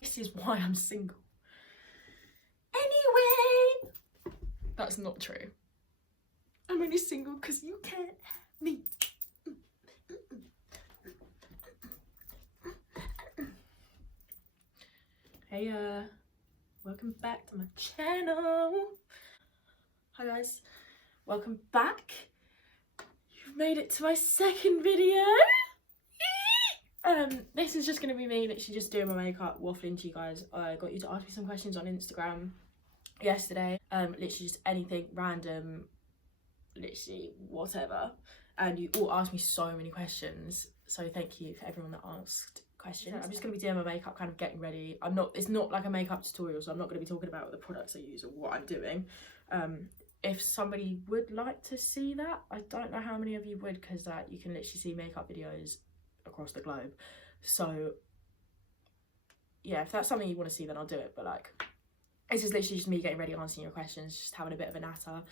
This is why I'm single. Anyway, that's not true. I'm only single because you can't have me. Hey, welcome back to my channel. Hi guys, welcome back. You've made it to my second video. This is just gonna be me literally just doing my makeup, waffling to you guys. I got you to ask me some questions on Instagram yesterday. Literally just anything random, literally whatever. And you all asked me so many questions. So thank you for everyone that asked questions. I'm just gonna be doing my makeup, kind of getting ready. It's not like a makeup tutorial, so I'm not gonna be talking about the products I use or what I'm doing. If somebody would like to see that, I don't know how many of you would, because you can literally see makeup videos across the globe. So yeah, if that's something you want to see, then I'll do it. But like, this is literally just me getting ready, answering your questions, just having a bit of a natter.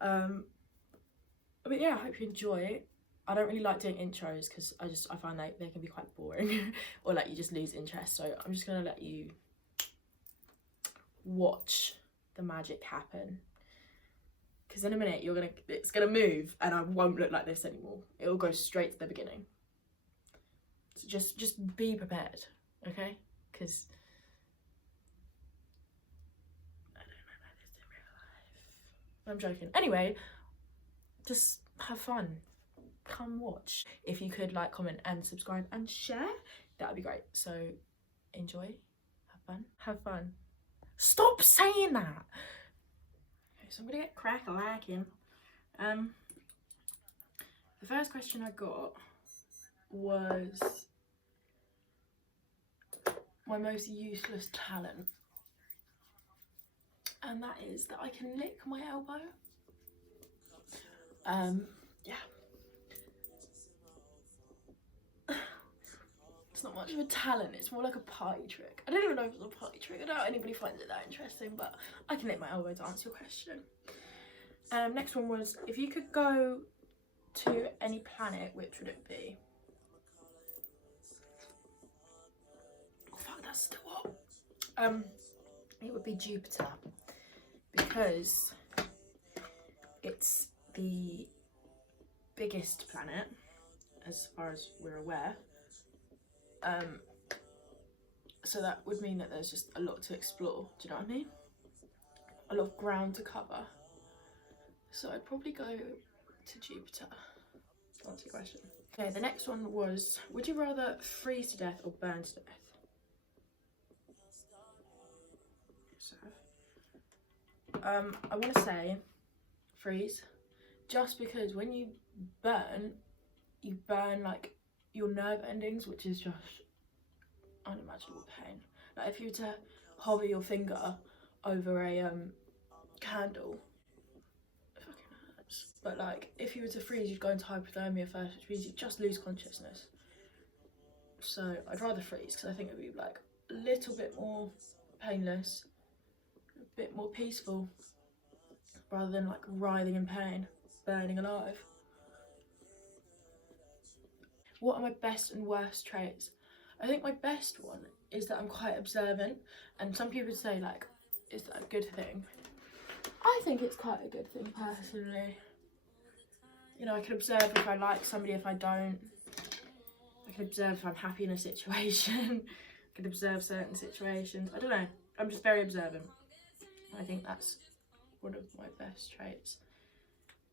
But yeah, I hope you enjoy. I don't really like doing intros because I find like they can be quite boring or like you just lose interest. So I'm just gonna let you watch the magic happen. Because in a minute it's gonna move and I won't look like this anymore. It'll go straight to the beginning. So just be prepared, okay? Because I don't look like this in real life. I'm joking. Anyway, just have fun. Come watch. If you could like, comment and subscribe and share, that would be great. So enjoy, have fun. Stop saying that. Okay, so I'm gonna get crack-a-lacking. The first question I got was my most useless talent, and that is that I can lick my elbow. Yeah, it's not much of a talent, it's more like a party trick. I don't even know if it's a party trick. I don't know if anybody finds it that interesting, but I can lick my elbow to answer your question. Next one was, if you could go to any planet, which would it be? Oh fuck, that's still up. It would be Jupiter, because it's the biggest planet as far as we're aware. So that would mean that there's just a lot to explore, do you know what I mean? A lot of ground to cover. So I'd probably go to Jupiter to answer your question. Okay, the next one was, would you rather freeze to death or burn to death? I want to say freeze, just because when you burn like your nerve endings, which is just unimaginable pain. Like if you were to hover your finger over a candle, it fucking hurts. But like if you were to freeze, you'd go into hypothermia first, which means you just lose consciousness. So I'd rather freeze, because I think it would be like a little bit more painless, a bit more peaceful, rather than like writhing in pain, burning alive. What are my best and worst traits? I think my best one is that I'm quite observant, and some people say like, is that a good thing? I think it's quite a good thing personally. You know, I can observe if I like somebody, if I don't. I can observe if I'm happy in a situation. I can observe certain situations. I don't know, I'm just very observant. I think that's one of my best traits.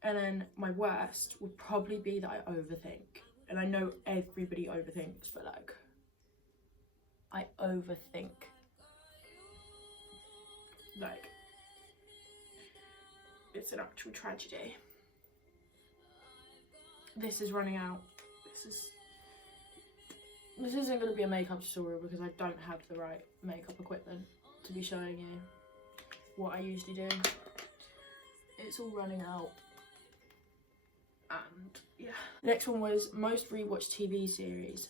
And then my worst would probably be that I overthink. And I know everybody overthinks, but like, I overthink. Like, it's an actual tragedy. This is running out. This isn't going to be a makeup tutorial because I don't have the right makeup equipment to be showing you what I usually do. It's all running out. And yeah. Next one was most rewatched TV series.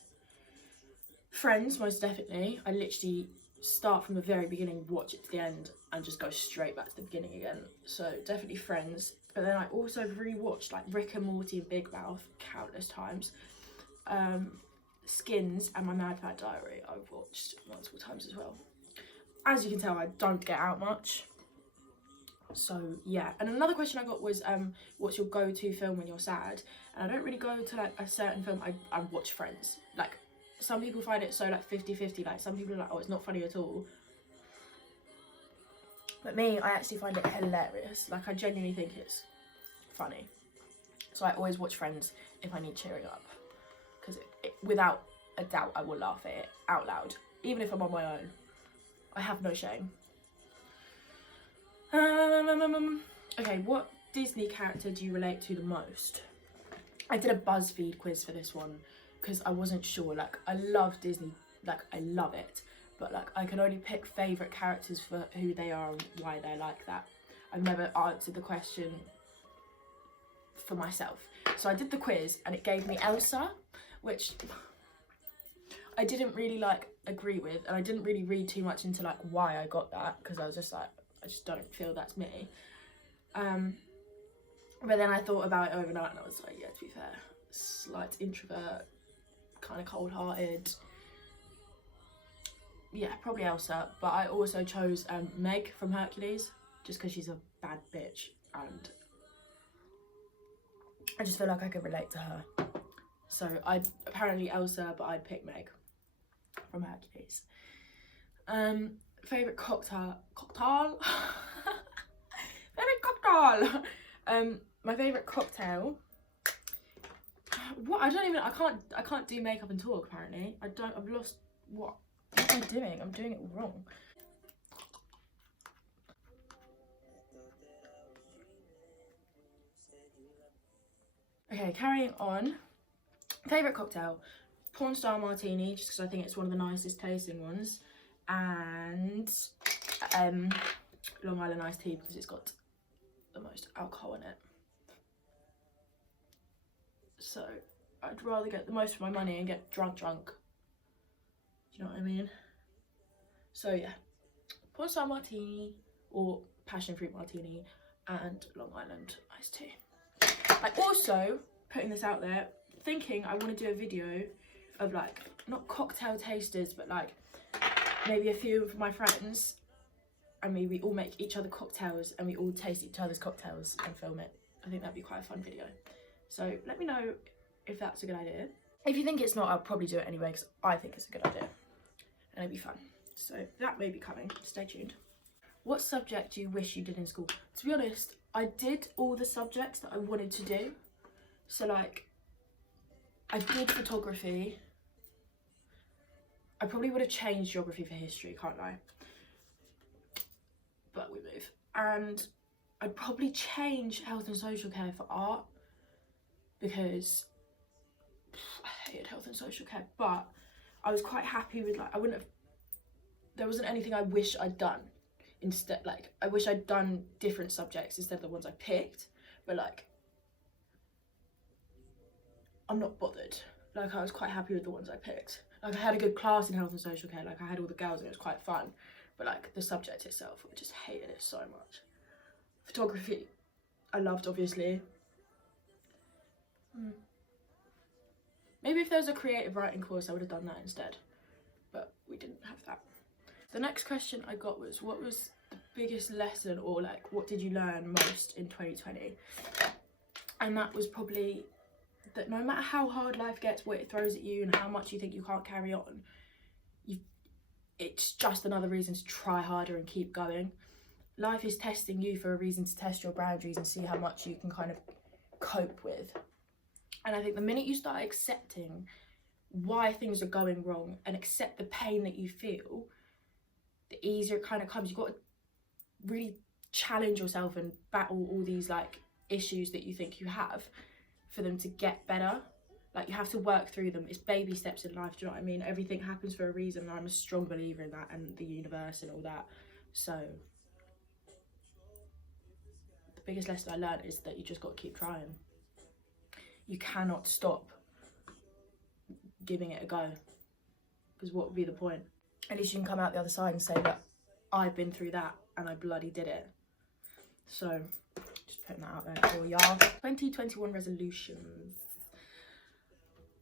Friends, most definitely. I literally start from the very beginning, watch it to the end, and just go straight back to the beginning again. So definitely Friends. But then I also rewatched like Rick and Morty and Big Mouth countless times. Skins and My Mad Mad Diary I've watched multiple times as well. As you can tell, I don't get out much. So yeah. And another question I got was what's your go-to film when you're sad? And I don't really go to like a certain film. I watch Friends. Like some people find it so like 50-50, like some people are like, oh, it's not funny at all. But me, I actually find it hilarious. Like I genuinely think it's funny. So I always watch Friends if I need cheering up, because without a doubt I will laugh at it out loud, even if I'm on my own. I have no shame. Okay, what Disney character do you relate to the most? I did a BuzzFeed quiz for this one because I wasn't sure. Like I love Disney, like I love it, but like I can only pick favourite characters for who they are and why they're like that. I've never answered the question for myself. So I did the quiz and it gave me Elsa, which I didn't really like agree with, and I didn't really read too much into like why I got that, because I was just like, I just don't feel that's me. But then I thought about it overnight and I was like, yeah, to be fair, slight introvert, kind of cold-hearted. Yeah, probably Elsa. But I also chose Meg from Hercules, just because she's a bad bitch and I just feel like I could relate to her. So I apparently Elsa, but I'd pick Meg from Hercules. Favourite cocktail? Favourite cocktail! My favourite cocktail. What? I can't do makeup and talk apparently. I've lost what am I doing? I'm doing it wrong. Okay, carrying on. Favourite cocktail? Porn Star Martini, just because I think it's one of the nicest tasting ones. And Long Island iced tea, because it's got the most alcohol in it. So I'd rather get the most for my money and get drunk. Do you know what I mean? So yeah, Porn Star Martini or Passion Fruit Martini and Long Island iced tea. I also, putting this out there, thinking I want to do a video of like, not cocktail tasters, but like maybe a few of my friends, and we all make each other cocktails and we all taste each other's cocktails and film it. I think that'd be quite a fun video. So let me know if that's a good idea. If you think it's not, I'll probably do it anyway because I think it's a good idea and it'd be fun. So that may be coming, stay tuned. What subject do you wish you did in school? To be honest, I did all the subjects that I wanted to do. So like, I did photography. I probably would have changed geography for history, can't lie. But we move. And I'd probably change health and social care for art, because I hated health and social care, but I was quite happy with like, there wasn't anything I wish I'd done. Instead, like, I wish I'd done different subjects instead of the ones I picked, but like, I'm not bothered. Like, I was quite happy with the ones I picked. Like, I had a good class in health and social care, like I had all the girls and it was quite fun, but like the subject itself, I just hated it so much. Photography, I loved, obviously. Maybe if there was a creative writing course, I would have done that instead, but we didn't have that. The next question I got was, what was the biggest lesson, or like, what did you learn most in 2020? And that was probably that no matter how hard life gets, what it throws at you and how much you think you can't carry on, it's just another reason to try harder and keep going. Life is testing you for a reason to test your boundaries and see how much you can kind of cope with. And I think the minute you start accepting why things are going wrong and accept the pain that you feel, the easier it kind of comes. You've got to really challenge yourself and battle all these like issues that you think you have for them to get better. Like, you have to work through them. It's baby steps in life, do you know what I mean? Everything happens for a reason, and I'm a strong believer in that, and the universe and all that. So the biggest lesson I learned is that you just got to keep trying. You cannot stop giving it a go, because what would be the point? At least you can come out the other side and say that I've been through that and I bloody did it. So just putting that out there for y'all. 2021 resolutions.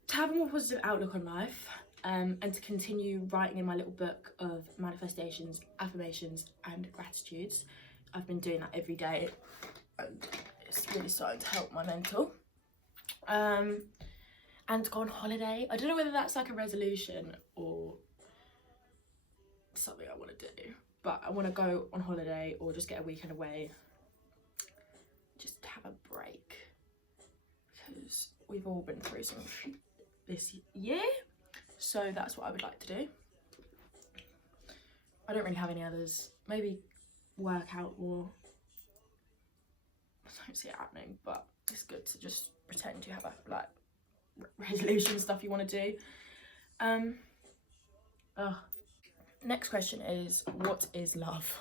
To have a more positive outlook on life, and to continue writing in my little book of manifestations, affirmations and gratitudes. I've been doing that every day and it's really starting to help my mental. And to go on holiday. I don't know whether that's like a resolution or something I want to do, but I want to go on holiday or just get a weekend away, just have a break, because we've all been through some shit this year. So that's what I would like to do. I don't really have any others. Maybe work out more. I don't see it happening, but it's good to just pretend you have a like resolution stuff you want to do. Next question is, what is love?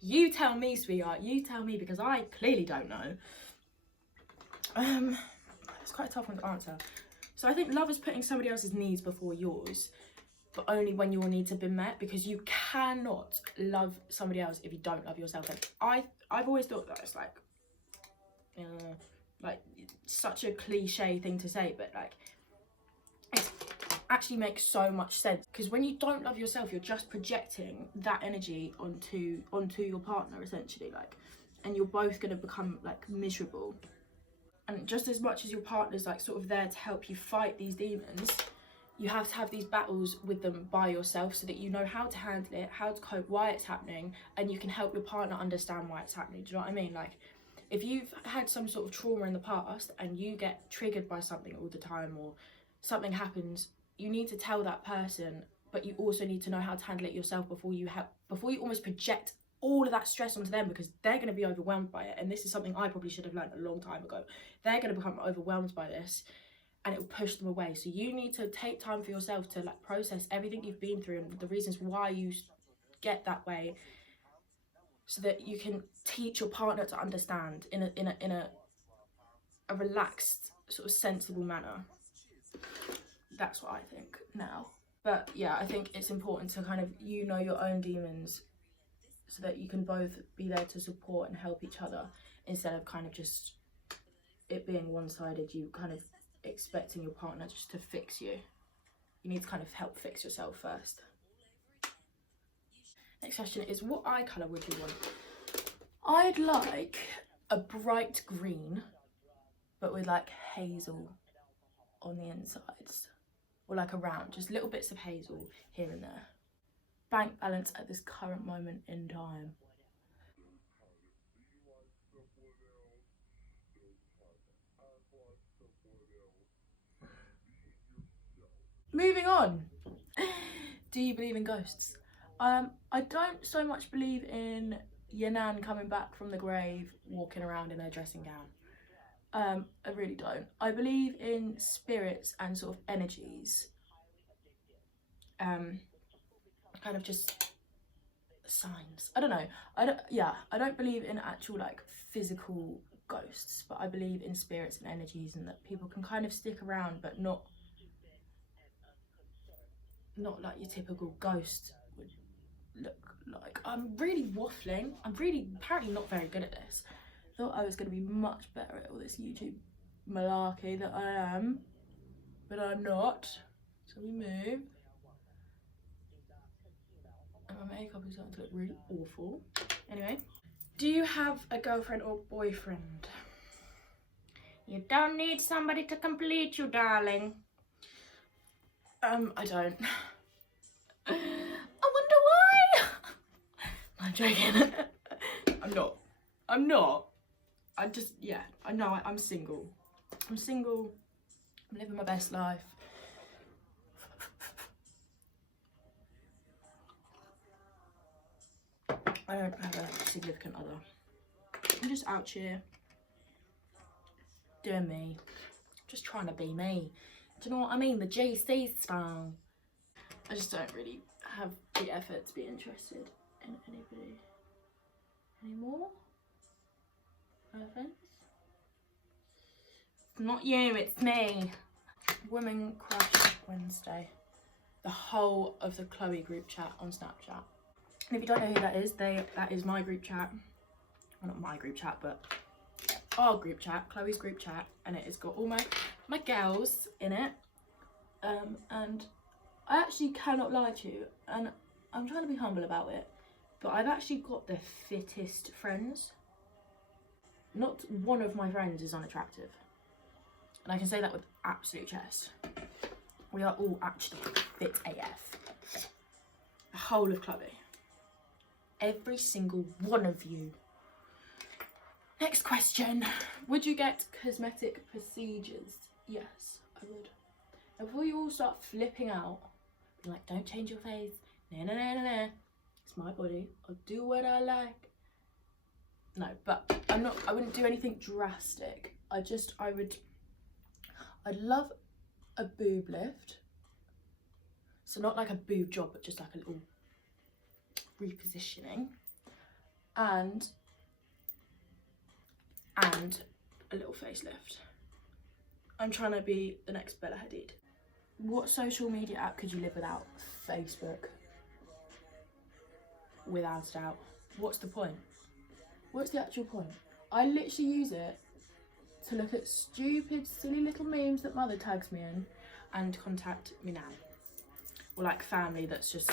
You tell me, sweetheart. You tell me, because I clearly don't know. It's quite a tough one to answer. So I think love is putting somebody else's needs before yours, but only when your needs have been met, because you cannot love somebody else if you don't love yourself. And I've always thought that it's like such a cliche thing to say, but like it actually makes so much sense, because when you don't love yourself, you're just projecting that energy onto your partner essentially, like, and you're both going to become like miserable. And just as much as your partner's like sort of there to help you fight these demons, you have to have these battles with them by yourself, so that you know how to handle it, how to cope, why it's happening, and you can help your partner understand why it's happening. Do you know what I mean? Like, if you've had some sort of trauma in the past and you get triggered by something all the time, or something happens, you need to tell that person, but you also need to know how to handle it yourself before you almost project all of that stress onto them, because they're going to be overwhelmed by it. And this is something I probably should have learned a long time ago. They're going to become overwhelmed by this, and it will push them away. So you need to take time for yourself to like process everything you've been through and the reasons why you get that way, so that you can teach your partner to understand in a relaxed, sort of sensible manner. That's what I think now. But yeah, I think it's important to kind of, your own demons, so that you can both be there to support and help each other, instead of kind of just it being one-sided, you kind of expecting your partner just to fix you. You need to kind of help fix yourself first. Next question is, what eye colour would you want? I'd like a bright green, but with like hazel on the insides, or like around, just little bits of hazel here and there. Bank balance at this current moment in time. Moving on. Do you believe in ghosts? I don't so much believe in your nan coming back from the grave walking around in her dressing gown. I really don't. I believe in spirits and sort of energies. Kind of just signs. I don't know. I don't believe in actual like physical ghosts, but I believe in spirits and energies, and that people can kind of stick around, but not like your typical ghost would look like. I'm really waffling. I'm really apparently not very good at this. Thought I was going to be much better at all this YouTube malarkey that I am, but I'm not. So we move. And my makeup is starting to look really awful. Anyway, do you have a girlfriend or boyfriend? You don't need somebody to complete you, darling. I don't. I wonder why. I'm joking. I'm not. I just, yeah, I know I'm single. I'm single. I'm living my best life. I don't have a significant other. I'm just out here doing me. Just trying to be me. Do you know what I mean? The JC style. I just don't really have the effort to be interested in anybody anymore. No offense. It's not you, it's me. Women Crush Wednesday. The whole of the Chloe group chat on Snapchat. And if you don't know who that is my group chat. well, not my group chat, but our group chat, Chloe's group chat, and it has got all my girls in it. And I actually cannot lie to you, and I'm trying to be humble about it, but I've actually got the fittest friends. Not one of my friends is unattractive, and I can say that with absolute chest. We are all actually fit AF. The whole of Chloe. Every single one of you. Next question. Would you get cosmetic procedures? Yes, I would. And before you all start flipping out, be like, don't change your face. No, no, no, no, no. It's my body. I'll do what I like. No, but I wouldn't do anything drastic. I'd love a boob lift. So not like a boob job, but just like a little repositioning. And a little facelift. I'm trying to be the next Bella Hadid. What social media app could you live without? Facebook. Without a doubt. What's the point? What's the actual point? I literally use it to look at stupid, silly little memes that mother tags me in and contact me nan. Or like family that's just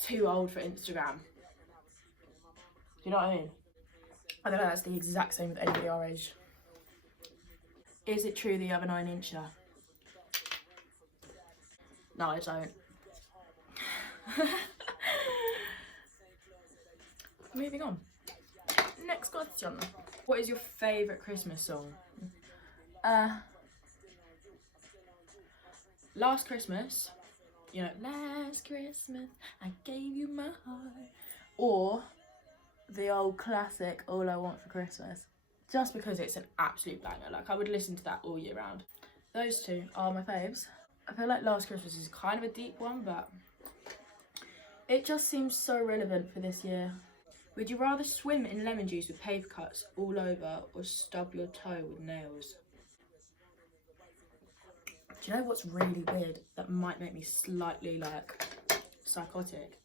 too old for Instagram. Do you know what I mean? I don't know, that's the exact same with anybody our age. Is it true that you have a 9-incher? No, I don't. Moving on. Next question. What is your favourite Christmas song? Last Christmas. You know, last Christmas I gave you my heart. Or the old classic, All I Want for Christmas. Just because it's an absolute banger. Like, I would listen to that all year round. Those two are my faves. I feel like Last Christmas is kind of a deep one, but it just seems so relevant for this year. Would you rather swim in lemon juice with paper cuts all over or stub your toe with nails? Do you know what's really weird that might make me slightly like psychotic?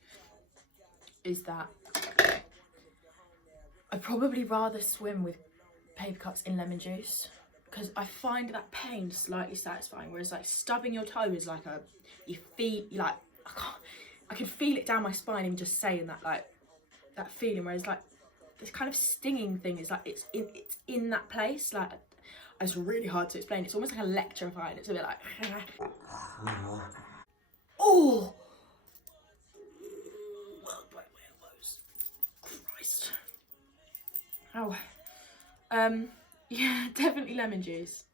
Is that I'd probably rather swim with paper cuts in lemon juice, because I find that pain slightly satisfying, whereas like stubbing your toe is like I can feel it down my spine even just saying that, like that feeling, whereas like this kind of stinging thing is like it's in that place, like it's really hard to explain. It's almost like electrifying. It's a bit like oh Christ. Oh yeah, definitely lemon juice.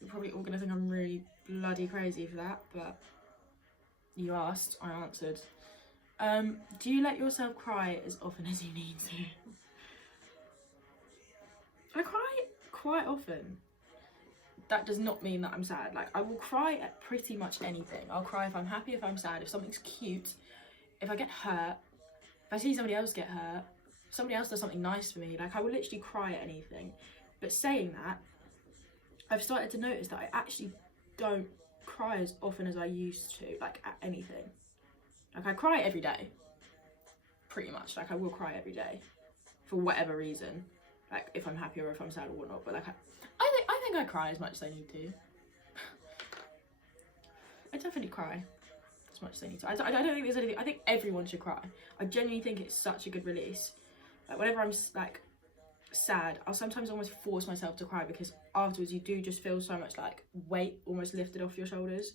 You're probably all gonna think I'm really bloody crazy for that, but you asked, I answered. Do you let yourself cry as often as you need to? I cry quite often. That does not mean that I'm sad. Like, I will cry at pretty much anything. I'll cry if I'm happy, if I'm sad, if something's cute, if I get hurt, if I see somebody else get hurt, if somebody else does something nice for me. Like, I will literally cry at anything. But saying that, I've started to notice that I actually don't cry as often as I used to, like, at anything. Like, I cry every day, pretty much. Like, I will cry every day for whatever reason, like if I'm happy or if I'm sad or whatnot. But like, I think I cry as much as I need to. I definitely cry as much as I need to. I don't think there's anything. I think everyone should cry. I genuinely think it's such a good release. Like, whenever I'm like sad, I'll sometimes almost force myself to cry, because afterwards you do just feel so much like weight almost lifted off your shoulders.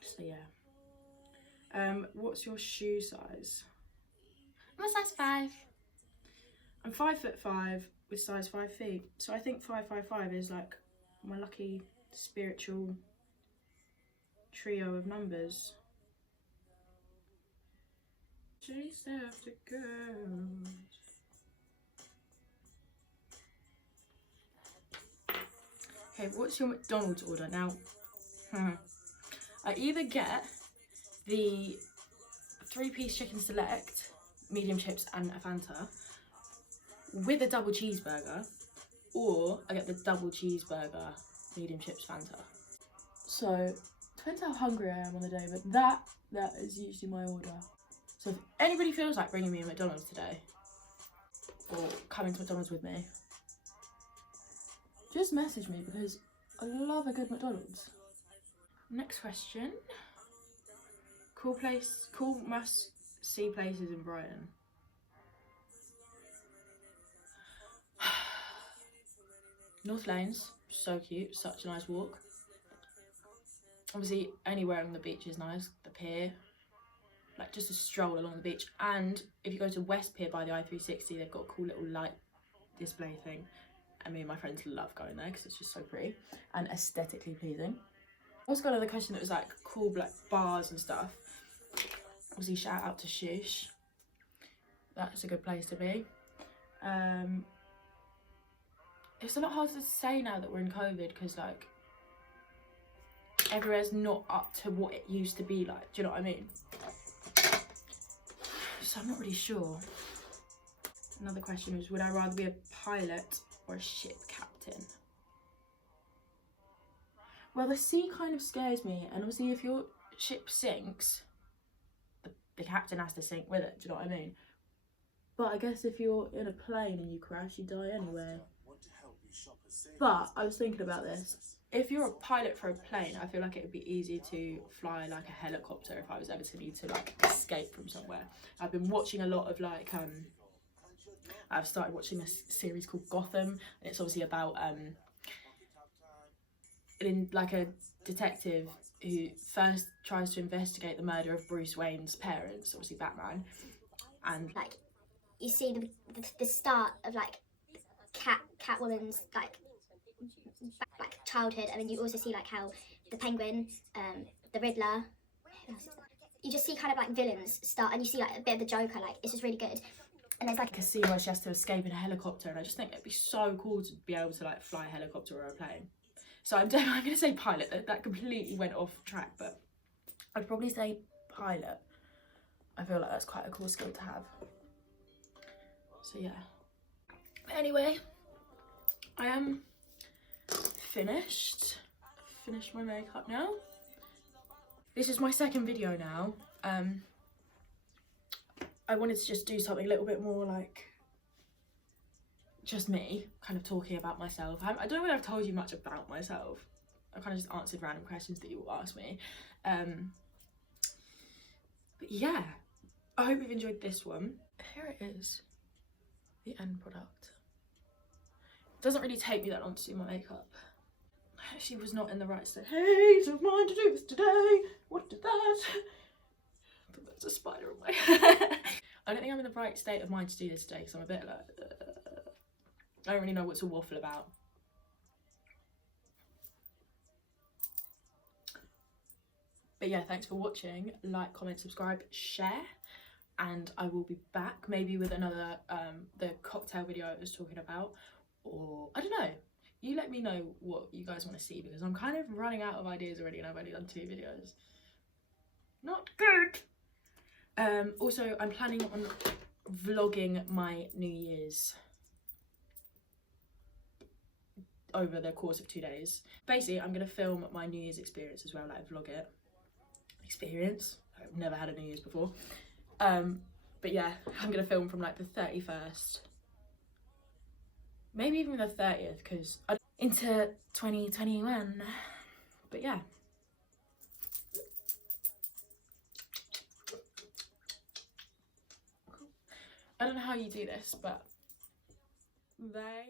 So yeah. What's your shoe size? I'm a size 5. I'm 5'5" with size 5 feet. So I think 555 is like my lucky spiritual trio of numbers. Chase after girls. Okay, what's your McDonald's order now? I either get the 3-piece chicken select, medium chips and a Fanta, with a double cheeseburger, or I get the double cheeseburger, medium chips, Fanta. So, depends how hungry I am on the day, but that is usually my order. So if anybody feels like bringing me a McDonald's today, or coming to McDonald's with me, just message me because I love a good McDonald's. Next question. Cool must-see places in Brighton. North Lanes, so cute, such a nice walk. Obviously, anywhere on the beach is nice. The pier, like just a stroll along the beach. And if you go to West Pier by the I-360, they've got a cool little light display thing. And me and my friends love going there because it's just so pretty and aesthetically pleasing. I also got another question that was like cool like bars and stuff. Obviously, shout out to Shush. That's a good place to be. It's a lot harder to say now that we're in COVID because like everywhere's not up to what it used to be like. Do you know what I mean? So I'm not really sure. Another question was, would I rather be a pilot or a ship captain? Well, the sea kind of scares me, and obviously if your ship sinks, the captain has to sink with it. Do you know what I mean? But I guess if you're in a plane and you crash, you die anyway. But I was thinking about this. If you're a pilot for a plane, I feel like it would be easier to fly like a helicopter if I was ever to need to like escape from somewhere. I've been watching a lot of like I've started watching a series called Gotham, and it's obviously about like a detective who first tries to investigate the murder of Bruce Wayne's parents, obviously Batman, and like you see the start of like Catwoman's like childhood, and then you also see like how the Penguin, the Riddler, you just see kind of like villains start, and you see like a bit of the Joker. Like it's just really good. And there's like a scene where she has to escape in a helicopter, and I just think it'd be so cool to be able to like fly a helicopter or a plane. So I'm going to say pilot. That completely went off track, but I'd probably say pilot. I feel like that's quite a cool skill to have. So yeah. But anyway, I am finished my makeup now. This is my second video now. I wanted to just do something a little bit more like just me, kind of talking about myself. I don't know whether I've told you much about myself. I kind of just answered random questions that you asked me. But yeah, I hope you've enjoyed this one. Here it is, the end product. It doesn't really take me that long to do my makeup. I actually was not in the right state of mind to do this today. What did that? I thought that's a spider on my head. I don't think I'm in the right state of mind to do this today because I'm a bit like, I don't really know what to waffle about. But yeah, thanks for watching. Like, comment, subscribe, share, and I will be back maybe with another the cocktail video I was talking about, or I don't know. You let me know what you guys want to see because I'm kind of running out of ideas already and I've only done 2 videos. Not good. Also, I'm planning on vlogging my New Year's over the course of 2 days. Basically, I'm going to film my New Year's experience as well, like vlog it. Experience. I've never had a New Year's before. But yeah, I'm going to film from like the 31st. Maybe even the 30th, because I'm into 2021. But yeah. I don't know how you do this, but they